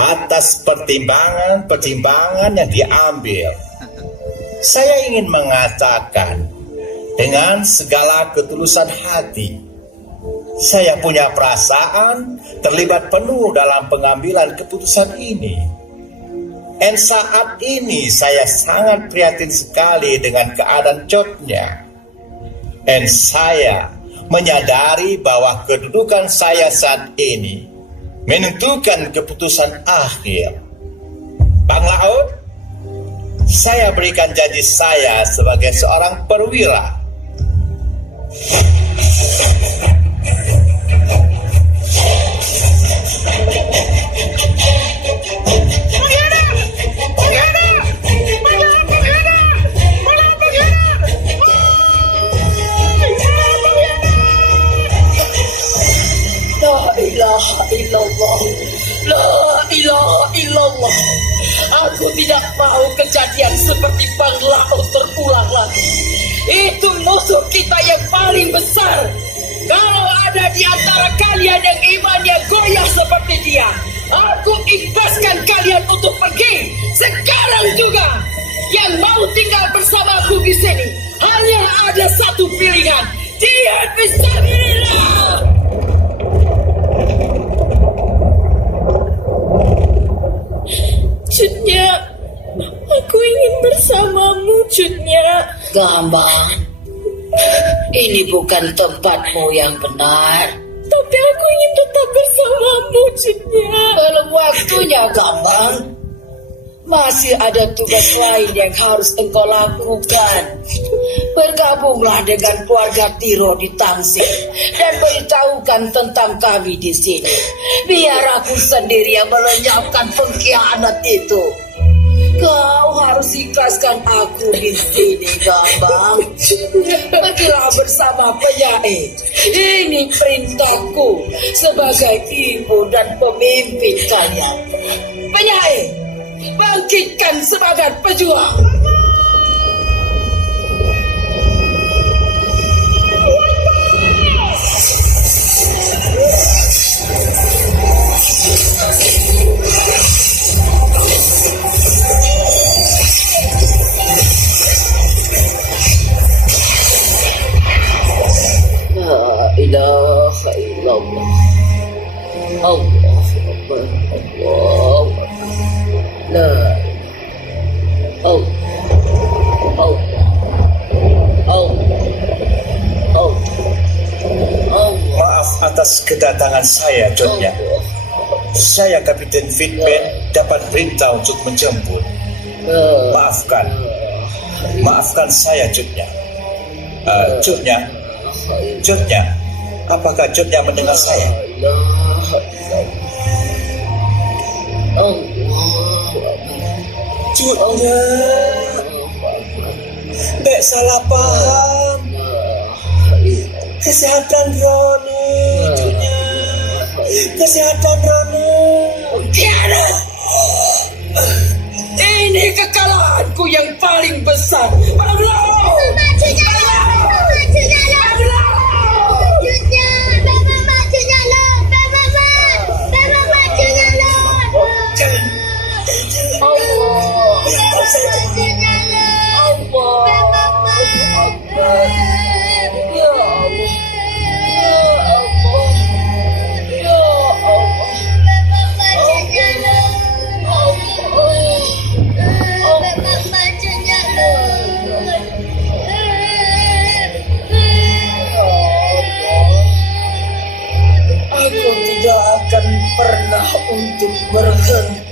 atas pertimbangan-pertimbangan yang diambil, saya ingin mengatakan dengan segala ketulusan hati, saya punya perasaan terlibat penuh dalam pengambilan keputusan ini. Dan saat ini saya sangat prihatin sekali dengan keadaan Jotnya. Dan saya menyadari bahwa kedudukan saya saat ini menentukan keputusan akhir. Bang Laut, saya berikan janji saya sebagai seorang perwira. La ilaha illallah. Aku tidak mau kejadian seperti Bang Laut terulang lagi. Itu musuh kita yang paling besar. Kalau ada di antara kalian yang imannya goyah seperti dia, aku ikhlaskan kalian untuk pergi sekarang juga. Yang mau tinggal bersamaku di sini hanya ada satu pilihan. Dia bisa dirilah. Cutnya, aku ingin bersamamu, Cutnya. Gampang. Ini bukan tempatmu yang benar. Tapi aku ingin tetap bersamamu, Cutnya. Belum waktunya, Gampang. Masih ada tugas lain yang harus engkau lakukan. Bergabunglah dengan keluarga Tiro di Tangsih dan beritahukan tentang kami di sini. Biar aku sendiri yang melenyapkan pengkhianat itu. Kau harus ikhlaskan aku di sini, Gampang. Pergilah bersama penyair. Ini perintahku sebagai ibu dan pemimpin kalian. Penyair, bangkitkan semangat pejuang. La ilaha illallah. Allahu Akbar. Allahu Akbar. La Maaf atas kedatangan saya, Jotnya. Saya Kapiten Fitman dapat perintah untuk menjemput. Maafkan saya, Jotnya. Jotnya, apakah Jotnya mendengar saya? Jotnya, Dek salah paham. Kesehatan Roni, Jotnya. Kesehatan Roni. Tiada. Ini kekalahanku yang paling besar. Aku tidak akan pernah untuk berhenti